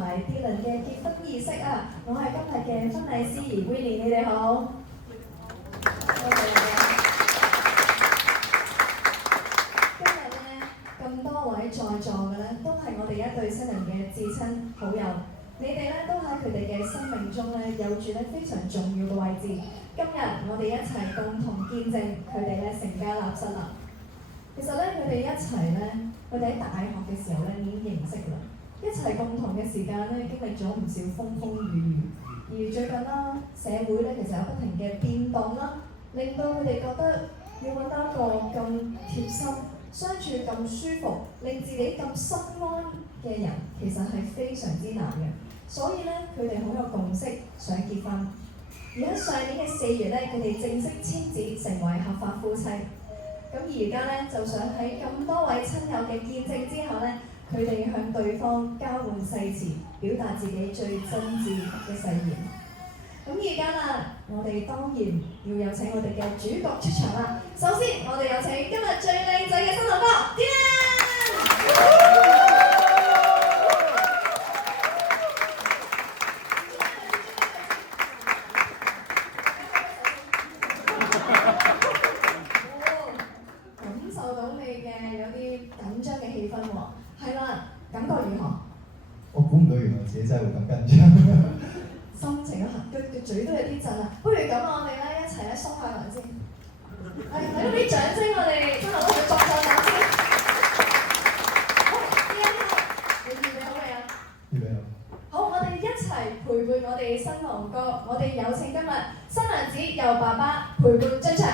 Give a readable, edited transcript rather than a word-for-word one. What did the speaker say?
埋 Dylan 嘅結婚儀式啊！我係今日嘅婚禮司儀 Winnie， 你哋好。多謝你哋。今日咧咁多位在座嘅咧，都係我哋一對新人嘅至親好友。你哋咧都喺佢哋嘅生命中咧有住咧非常重要嘅位置。今日我哋一齊共同見證佢哋咧成家立室啦。其實咧佢哋一齊咧，佢哋喺大學嘅時候咧已經認識啦。一齊共同嘅時間咧，經歷咗唔少風風雨雨。而最近啦，社會咧其實有不停嘅變動啦，令到佢哋覺得要揾到一個咁貼心、相處咁舒服、令自己咁心安嘅人，其實係非常之難嘅。所以咧，佢哋好有共識，想結婚。而喺上年嘅4月咧，佢哋正式簽字成為合法夫妻。咁而家咧，就想喺咁多位親友嘅見證之下咧，佢哋向對方交換誓詞，表達自己最真摯嘅誓言。咁而家啦，我哋當然要有請我哋嘅主角出場啦。首先，我哋有請今日最靚仔嘅新郎哥 Dylan。感受到你嘅有啲緊張嘅氣氛喎，係啦，感覺如何？我估唔到原來自己真係會咁緊張。心情啊，個嘴都有啲震啊！不如咁，我哋咧一齊咧鬆下涼先。係俾啲掌聲，我哋新郎哥要作奏掌聲。好，呢一刻你預備好未啊？預備好。好，我哋一齊陪伴我哋新郎哥，我哋有請今日新娘子由爸爸陪伴進場。